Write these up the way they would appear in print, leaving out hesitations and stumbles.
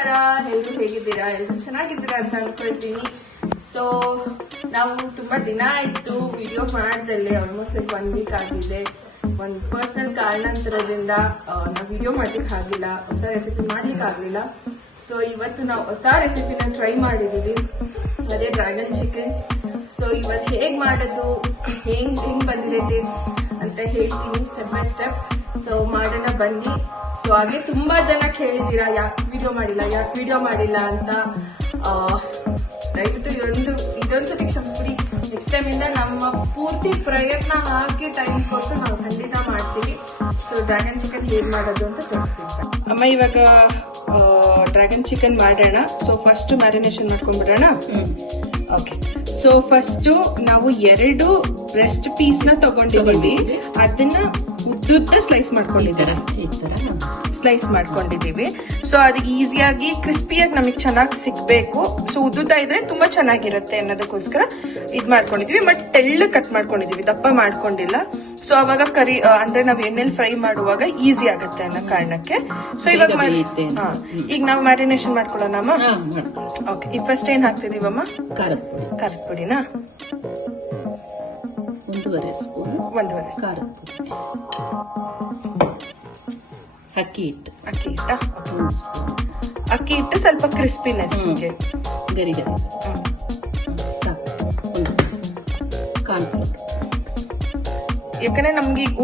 ನಮಸ್ಕಾರ, ಎಲ್ರು ಹೇಗಿದ್ದೀರಾ? ಎಲ್ರು ಚೆನ್ನಾಗಿದ್ದೀರಾ ಅಂತ ಅನ್ಕೊಳ್ತೀನಿ. ಸೊ ನಾವು ತುಂಬಾ ದಿನ ಆಯ್ತು ವಿಡಿಯೋ ಮಾಡ್ದಲ್ಲೇ, ಆಲ್ಮೋಸ್ಟ್ ಲೈಕ್ 1 ವೀಕ್ ಆಗಿದೆ. ಒಂದು ಪರ್ಸನಲ್ ಕಾರಣಾಂತರದಿಂದ ನಾವು ವಿಡಿಯೋ ಮಾಡ್ಲಿಕ್ಕೆ ಆಗಿಲ್ಲ, ಹೊಸ ರೆಸಿಪಿ ಮಾಡ್ಲಿಕ್ಕೆ ಆಗ್ಲಿಲ್ಲ. ಸೊ ಇವತ್ತು ನಾವು ಹೊಸ ರೆಸಿಪಿನ ಟ್ರೈ ಮಾಡಿದೀವಿ, ಅದೇ ಡ್ರ್ಯಾಗನ್ ಚಿಕನ್. ಸೊ ಇವತ್ತು ಹೇಗ್ ಮಾಡೋದು, ಹೆಂಗ್ ಬಂದಿದೆ ಟೇಸ್ಟ್ ಅಂತ ಹೇಳ್ತೀನಿ ಸ್ಟೆಪ್ ಬೈ ಸ್ಟೆಪ್. ಸೊ ಮಾಡೋಣ ಬನ್ನಿ. ಸೊ ಹಾಗೆ ತುಂಬಾ ಜನ ಕೇಳಿದೀರಾ ಯಾಕೆ ವಿಡಿಯೋ ಮಾಡಿಲ್ಲ ಅಂತ. ದಯವಿಟ್ಟು ಇದೊಂದ್ಸತಿ ಕ್ಷಮಿಸ್ಬಿಡಿ. ನೆಕ್ಸ್ಟ್ ಟೈಮ್ ಇಂದ ನಮ್ಮ ಪೂರ್ತಿ ಪ್ರಯತ್ನ ಹಾಕಿ ಟೈಮ್ ಕೊಟ್ಟು ನಾವು ಖಂಡಿತ ಮಾಡ್ತೀವಿ. ಸೊ ಡ್ರ್ಯಾಗನ್ ಚಿಕನ್ ಹೇಗ್ ಮಾಡೋದು ಅಂತ ತೋರಿಸ್ತೀನಿ. ಅಮ್ಮ ಇವಾಗ ಡ್ರ್ಯಾಗನ್ ಚಿಕನ್ ಮಾಡೋಣ. ಸೊ ಫಸ್ಟ್ ಮ್ಯಾರಿನೇಷನ್ ಮಾಡ್ಕೊಂಡ್ಬಿಡೋಣ. ಓಕೆ. ಸೊ ಫಸ್ಟ್ ನಾವು 2 ಬ್ರೆಸ್ಟ್ ಪೀಸ್ ನ ತಗೊಂಡಿದ್ದೀವಿ. ಅದನ್ನ ಉದ್ದುದ್ದ ಸ್ಲೈಸ್ ಮಾಡ್ಕೊಂಡಿದ್ದೀವಿ. ಸೊ ಅದು ಈಸಿಯಾಗಿ ಕ್ರಿಸ್ಪಿಯಾಗಿ ನಮಗೆ ಚೆನ್ನಾಗಿ ಸಿಗ್ಬೇಕು. ಸೊ ಉದ್ದುದ್ದ ಇದ್ರೆ ತುಂಬಾ ಚೆನ್ನಾಗಿರುತ್ತೆ ಅನ್ನೋದಕ್ಕೋಸ್ಕರ ಇದ್ ಮಾಡ್ಕೊಂಡಿದೀವಿ. ಬಟ್ ತೆಳ್ಳು ಕಟ್ ಮಾಡ್ಕೊಂಡಿದೀವಿ, ದಪ್ಪ ಮಾಡ್ಕೊಂಡಿಲ್ಲ. ಸೊ ಅವಾಗ ಕರಿ ಅಂದ್ರೆ ನಾವು ಎಣ್ಣೆಲಿ ಫ್ರೈ ಮಾಡುವಾಗ ಈಸಿ ಆಗುತ್ತೆ ಅನ್ನೋ ಕಾರಣಕ್ಕೆ. ಸೊ ಇವಾಗ ಈಗ ನಾವು ಮ್ಯಾರಿನೇಷನ್ ಮಾಡ್ಕೊಳ್ಳೋಣ ಅಮ್ಮ. ಓಕೆ. ಈಗ ಫಸ್ಟ್ ಏನ್ ಹಾಕ್ತಿದೀವಮ್ಮ? ಖಾರದ ಪುಡಿನಾ? 1.5 ಸ್ಪೂನ್ ಖಾರದ ಪುಡಿ. ಅಕ್ಕಿ ಹಿಟ್ಟು 1 ಸ್ಪೂನ್. ಅಕ್ಕಿ ಹಿಟ್ಟು ಸ್ವಲ್ಪ ಕ್ರಿಸ್ಪಿನೆಸ್ಗೆ ಗರಿ ಕಾರ್ನ್ಫ್ಲೋರ್. ಯಾಕಂದ್ರೆ ನಮ್ಗೆ ಈಗ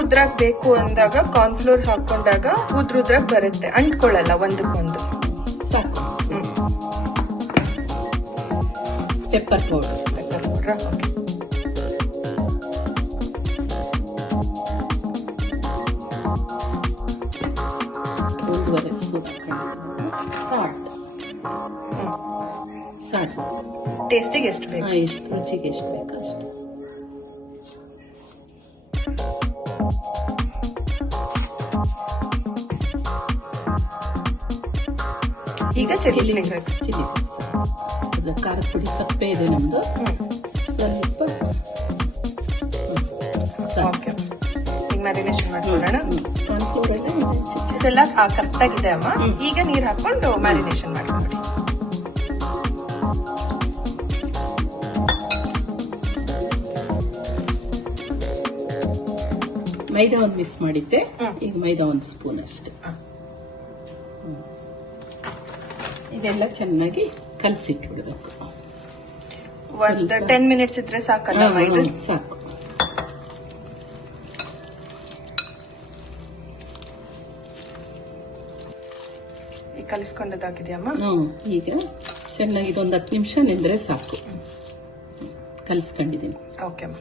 ಉದ್ರಾಗ್ ಬೇಕು ಅಂದಾಗ ಕಾರ್ನ್ಫ್ಲೋರ್ ಹಾಕೊಂಡಾಗ ಉದ್ರಾಗ್ ಬರುತ್ತೆ, ಅಂಟ್ಕೊಳ್ಳಲ್ಲ ಒಂದಕ್ಕೊಂದು. ಸಾಕು. Pepper powder. ಓಕೆ. ಸಾಲ್ಟ್ ಟೇಸ್ಟಿಗೆ ಎಷ್ಟು ಬೇಕು? ಎಷ್ಟು ರುಚಿಗೆ ಎಷ್ಟು ಬೇಕು ಅಷ್ಟು. ಈಗ ಚಿಲ್ಲಿ ಖಾರದ ಪುಡಿ ಸಪ್ಪೆ ಇದೆ ನಮ್ದು. ಸ್ವಲ್ಪ ಮ್ಯಾರಿನೇಷನ್ ಮಾಡ್ಕೊಳ್ಳೋಣ. ಇದೆಲ್ಲ ಕರೆಕ್ಟ್ ಆಗಿದೆ ಅಮ್ಮ. ಈಗ ನೀರ್ ಹಾಕೊಂಡು ಮ್ಯಾರಿನೇಷನ್ ಮಾಡ್ಕೊಳ್ಳಿ. ಮೈದಾ ಒಂದು ಮಿಕ್ಸ್ ಮಾಡಿದ್ದೆ, ಈಗ ಮೈದಾ 1 ಸ್ಪೂನ್ ಅಷ್ಟೇ. ಇದೆಲ್ಲ ಚೆನ್ನಾಗಿ ಕಲಸಿಟ್ಬಿಡ್ಬೇಕು. ಒಂದು 10 ಮಿನಿಟ್ಸ್ ಇದ್ರೆ ಸಾಕಲ್ಲ? ಸಾಕು. ಈಗ ಕಲಿಸ್ಕೊಂಡದಾಗಿದೆಯಮ್ಮ. ಈಗ ಚೆನ್ನಾಗಿ ಇದೊಂದು 10 ನಿಮಿಷ ನೆಂದ್ರೆ ಸಾಕು. ಕಲಿಸ್ಕೊಂಡಿದ್ದೀನಿ. ಓಕೆ ಅಮ್ಮ.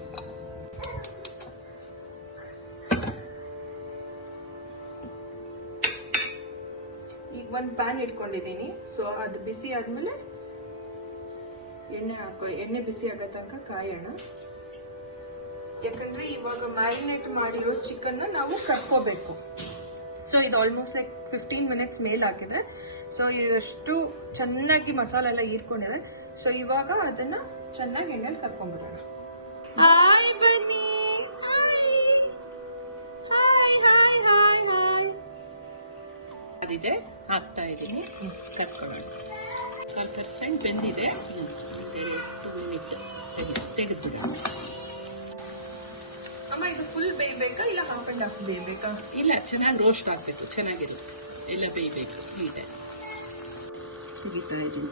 ಈಗ ಒಂದು ಪ್ಯಾನ್ ಇಟ್ಕೊಂಡಿದ್ದೀನಿ. ಸೊ ಅದು ಬಿಸಿ ಆದ್ಮೇಲೆ ಎಣ್ಣೆ ಬಿಸಿ ಆಗೋ ತನಕ ಕಾಯೋಣ. ಯಾಕಂದ್ರೆ ಇವಾಗ ಮ್ಯಾರಿನೇಟ್ ಮಾಡಿರೋ ಚಿಕನ್ ನಾವು ಕರ್ಕೋಬೇಕು. ಸೊ ಇದು ಆಲ್ಮೋಸ್ಟ್ ಲೈಕ್ 15 ಮಿನಿಟ್ಸ್ ಮೇಲ್ ಹಾಕಿದೆ. ಸೊ ಇದಷ್ಟು ಚೆನ್ನಾಗಿ ಮಸಾಲೆ ಎಲ್ಲ ಹೀರ್ಕೊಂಡಿದೆ. ಸೊ ಇವಾಗ ಅದನ್ನ ಚೆನ್ನಾಗಿ ಎಣ್ಣೆಲಿ ಕರ್ಕೊಂಡ್ಬಿಡೋಣ. ಅದಿದೆ, ಹಾಕ್ತಾ ಇದ್ದೀನಿ. ಕರ್ಕೊಳ್ಳೋಣ. 4% ಬೆಂದಿದೆ. 2 ಮಿನಿಟ್ ತೆಗೆದುಬಿಡೋಣ. ಅಮ್ಮ ಇದು ಫುಲ್ ಬೇಯಬೇಕಾ ಇಲ್ಲ ಹಾಫ್ ಅಂಡ್ ಹಾಫ್ ಬೇಯಬೇಕಾ? ಇಲ್ಲ, ಚೆನ್ನಾಗಿ ರೋಸ್ಟ್ ಆಗ್ಬೇಕು, ಚೆನ್ನಾಗಿರುತ್ತೆ. ಎಲ್ಲ ಬೇಯಬೇಕು. ಇದೆ ತೆಗಿತಾ ಇದ್ದೀನಿ.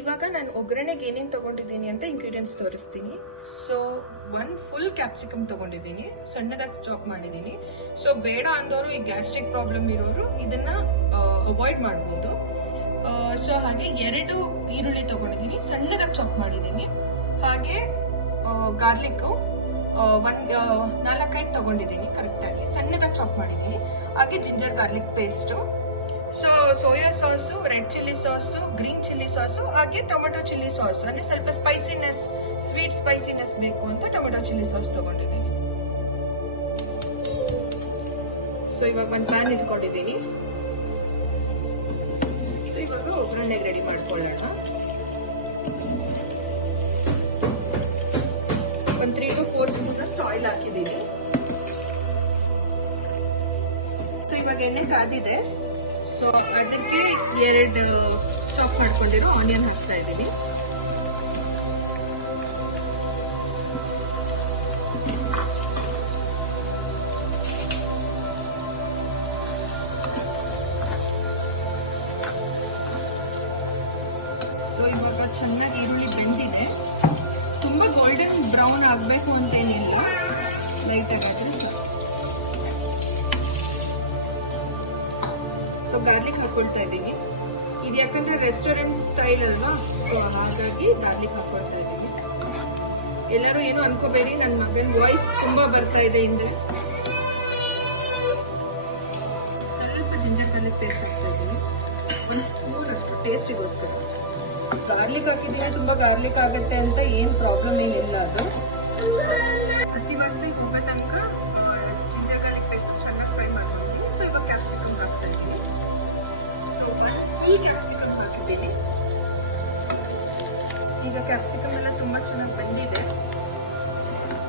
ಇವಾಗ ನಾನು ಒಗ್ಗರಣೆಗೆ ಏನೇನು ತಗೊಂಡಿದ್ದೀನಿ ಅಂತ ಇಂಗ್ರೀಡಿಯೆಂಟ್ಸ್ ತೋರಿಸ್ತೀನಿ. ಸೊ 1 ಫುಲ್ ಕ್ಯಾಪ್ಸಿಕಮ್ ತಗೊಂಡಿದ್ದೀನಿ, ಸಣ್ಣದಾಗಿ ಚಾಪ್ ಮಾಡಿದ್ದೀನಿ. ಸೊ ಬೇಡ ಅಂದವರು, ಈ ಗ್ಯಾಸ್ಟ್ರಿಕ್ ಪ್ರಾಬ್ಲಮ್ ಇರೋರು ಇದನ್ನ ಅವಾಯ್ಡ್ ಮಾಡ್ಬೋದು. ಸೊ ಹಾಗೆ 2 ಈರುಳ್ಳಿ ತಗೊಂಡಿದ್ದೀನಿ, ಸಣ್ಣದಾಗಿ ಚಾಪ್ ಮಾಡಿದ್ದೀನಿ. ಹಾಗೆ ಗಾರ್ಲಿಕ್ 4-5 ತಗೊಂಡಿದ್ದೀನಿ, ಕರೆಕ್ಟಾಗಿ ಸಣ್ಣದಾಗಿ ಚಾಪ್ ಮಾಡಿದ್ದೀನಿ. ಹಾಗೆ ginger garlic paste. So soya sauce, red chilli sauce, green chilli sauce, ಹಾಗೆ ಟೊಮೆಟೊ ಚಿಲ್ಲಿ ಸಾಸ್. ಅಂದ್ರೆ ಸ್ವಲ್ಪ ಸ್ಪೈಸಿನೆಸ್, ಸ್ವೀಟ್ ಸ್ಪೈಸಿನೆಸ್ ಬೇಕು ಅಂತ ಟೊಮೆಟೊ ಚಿಲ್ಲಿ ಸಾಸ್ ತಗೊಂಡಿದ್ದೀನಿ. ಸೊ ಇವಾಗ ಒಂದು ಪ್ಯಾನ್ ಇಟ್ಕೊಂಡಿದ್ದೀನಿ. ಸೊ ಇವಾಗ ಒಗ್ಗರಣೆಗೆ ರೆಡಿ ಮಾಡ್ಕೊಳ್ಳೋಣ. ಒಂದು 3 to 4 ಸ್ಪೂನ್ ಆಯಿಲ್ ಹಾಕಿದ್ದೀನಿ. ಇವಾಗ ಎಣ್ಣೆ ಕಾದಿದೆ. ಸೊ ಅದಕ್ಕೆ 2 ಚಾಪ್ ಮಾಡ್ಕೊಂಡಿರೋ ಆನಿಯನ್ ಹಾಕ್ತಾ ಇದ್ದೀನಿ. ಸೊ ಇವಾಗ ಚೆನ್ನಾಗಿ ಈರುಳ್ಳಿ ಬೆಂದಿದೆ. ತುಂಬಾ ಗೋಲ್ಡನ್ ಬ್ರೌನ್ ಆಗಬೇಕು ಅಂತ ಏನಿಲ್ಲ, ಲೈಟ್ ಆಗಾದ್ರೆ ಸಾಕು. ಸೊ ಗಾರ್ಲಿಕ್ ಹಾಕೊಳ್ತಾ ಇದ್ದೀನಿ. ಇದು ಯಾಕಂದ್ರೆ ರೆಸ್ಟೋರೆಂಟ್ ಸ್ಟೈಲ್ ಅಲ್ವಾ, ಸೊ ಹಾಗಾಗಿ ಗಾರ್ಲಿಕ್ ಹಾಕೊಳ್ತಾ ಇದ್ದೀನಿ. ಎಲ್ಲರೂ ಏನು ಅನ್ಕೋಬೇಡಿ, ನನ್ನ ಮಗನ ವಾಯ್ಸ್ ತುಂಬಾ ಬರ್ತಾ ಇದೆ ಹಿಂದೆ. ಸ್ವಲ್ಪ ಜಿಂಜರ್ ಗಾರ್ಲಿಕ್ ಪೇಸ್ಟ್ ಹಾಕ್ತಾ ಇದ್ದೀನಿ, 1 ಸ್ಪೂನ್ ಅಷ್ಟು ಟೇಸ್ಟಿಗೋಸ್ಕರ. ಗಾರ್ಲಿಕ್ ಹಾಕಿದ್ರೆ ತುಂಬಾ ಗಾರ್ಲಿಕ್ ಆಗುತ್ತೆ ಅಂತ ಏನ್ ಪ್ರಾಬ್ಲಮ್ ಏನಿಲ್ಲ. ಅದು ಹಸಿ ವಾಸನೆ ಹೋಗೋ ತನಕ ಜಿಂಜರ್ ಗಾರ್ಲಿಕ್ ಪೇಸ್ಟ್ ಚೆನ್ನಾಗಿ ಫ್ರೈ ಮಾಡ್ತೀನಿ. ಸೊ ಇವಾಗ ಕ್ಯಾಪ್ಸಿಕಮ್ ಹಾಕ್ತಾ ಇದ್ದೀನಿ. ಸೊ 1 full ಕ್ಯಾಪ್ಸಿಕಮ್ ಹಾಕಿದ್ದೀನಿ. ಈಗ ಕ್ಯಾಪ್ಸಿಕಮ್ ಎಲ್ಲ ತುಂಬಾ ಚೆನ್ನಾಗಿ ಬಂದಿದೆ.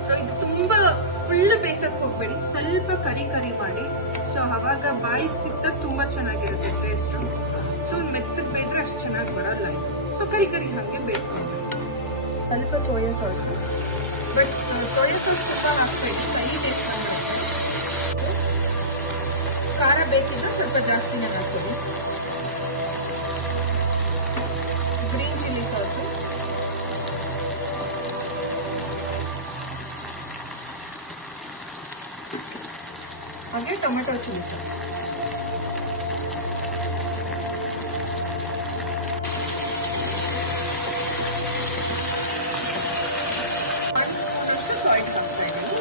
ಸೊ ಇದು ತುಂಬಾ ಫುಲ್ ಬೇಯಿಸಕ್ ಹೋಗ್ಬೇಡಿ, ಸ್ವಲ್ಪ ಕರಿ ಮಾಡಿ. ಸೊ ಅವಾಗ ಬಾಯಿಗೆ ಸಿಕ್ಕಿದ್ರೆ ತುಂಬಾ ಚೆನ್ನಾಗಿರುತ್ತೆ ಟೇಸ್ಟ್. ಸೊ ಮೆತ್ತಗೆ ಬೇಯ್ದ್ರೆ ಅಷ್ಟು ಚೆನ್ನಾಗಿ ಬರಲ್ಲ ಇದು. ಸೊ ಕರಿ ಹಾಗೆ ಬೇಯಿಸ್ಕೊಂಡ್ರೆ. ಸ್ವಲ್ಪ soya sauce, but soya sauce ತುಂಬ ಹಾಕ್ಬೇಕು, ಕೈ ಟೇಸ್ಟ್ ಆಗುತ್ತೆ. ಖಾರ ಬೇಕಿದ್ರೆ ಸ್ವಲ್ಪ ಜಾಸ್ತಿನೇ ಹಾಕ್ತೀವಿ. ಗ್ರೀನ್ ಚಿಲ್ಲಿ ಸಾಸು, ಹಾಗೆ ಟೊಮೆಟೊ ಚಿಲ್ಲಿ ಸಾಸ್.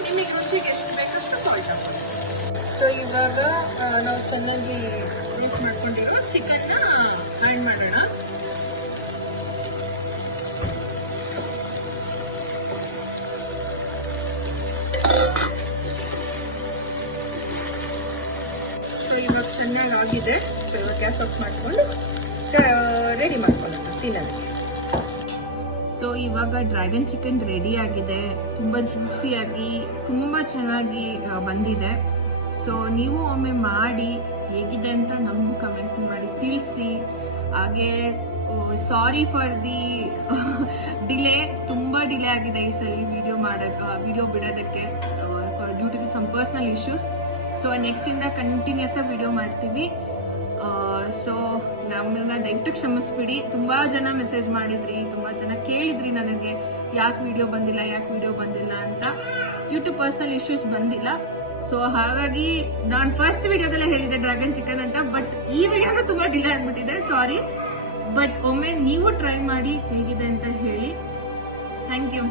ನಿಮಗೆ ರುಚಿಗೆ ಎಷ್ಟು ಬೇಕಷ್ಟು ಸಾಲ್ಟ್ ಹಾಕೋದು. ಸೊ ಇವಾಗ ನಾವು ಚೆನ್ನಾಗಿ ರೋಸ್ಟ್ ಮಾಡ್ಕೊಂಡಿರೋ ಚಿಕನ್ನ ಆ್ಯಡ್ ಮಾಡೋಣ. ಸೊ ಇವಾಗ ಚೆನ್ನಾಗಿ ಆಗಿದೆ. ಸೊ ಇವಾಗ ಗ್ಯಾಸ್ ಆಫ್ ಮಾಡ್ಕೊಂಡು ರೆಡಿ ಮಾಡ್ಕೊಳ್ಳೋಣ ತಿನ್ನೋದಕ್ಕೆ. ಸೊ ಇವಾಗ ಡ್ರ್ಯಾಗನ್ ಚಿಕನ್ ರೆಡಿ ಆಗಿದೆ. ತುಂಬ ಜ್ಯೂಸಿಯಾಗಿ ತುಂಬ ಚೆನ್ನಾಗಿ ಬಂದಿದೆ. ಸೊ ನೀವು ಒಮ್ಮೆ ಮಾಡಿ ಹೇಗಿದೆ ಅಂತ ನಮಗೂ ಕಮೆಂಟ್ ಮಾಡಿ ತಿಳಿಸಿ. ಹಾಗೆ ಸಾರಿ ಫಾರ್ ದಿ ಡಿಲೇ, ತುಂಬ ಡಿಲೇ ಆಗಿದೆ ಈ ಸಲ ವಿಡಿಯೋ ಬಿಡೋದಕ್ಕೆ due to the some personal issues. So ನೆಕ್ಸ್ಟಿಂದ ಕಂಟಿನ್ಯೂಸ್ ಆಗಿ ವಿಡಿಯೋ ಮಾಡ್ತೀವಿ. ಸೊ ನಮ್ಮನ್ನ ದಯವಿಟ್ಟು ಕ್ಷಮಿಸ್ಬಿಡಿ. ತುಂಬ ಜನ ಮೆಸೇಜ್ ಮಾಡಿದ್ರಿ, ತುಂಬ ಜನ ಕೇಳಿದ್ರಿ ನನಗೆ ಯಾಕೆ ವಿಡಿಯೋ ಬಂದಿಲ್ಲ ಅಂತ. ಯೂಟ್ಯೂಬ್ ಪರ್ಸನಲ್ ಇಶ್ಯೂಸ್ ಬಂದಿಲ್ಲ. ಸೊ ಹಾಗಾಗಿ ನಾನು ಫಸ್ಟ್ ವಿಡಿಯೋದಲ್ಲೇ ಹೇಳಿದೆ ಡ್ರ್ಯಾಗನ್ ಚಿಕನ್ ಅಂತ, ಬಟ್ ಈ ವಿಡಿಯೋನ ತುಂಬ ಡಿಲೇ ಆಗ್ಬಿಟ್ಟಿದೆ, ಸಾರಿ. ಬಟ್ ಒಮ್ಮೆ ನೀವು ಟ್ರೈ ಮಾಡಿ ಹೇಗಿದೆ ಅಂತ ಹೇಳಿ. Thank you.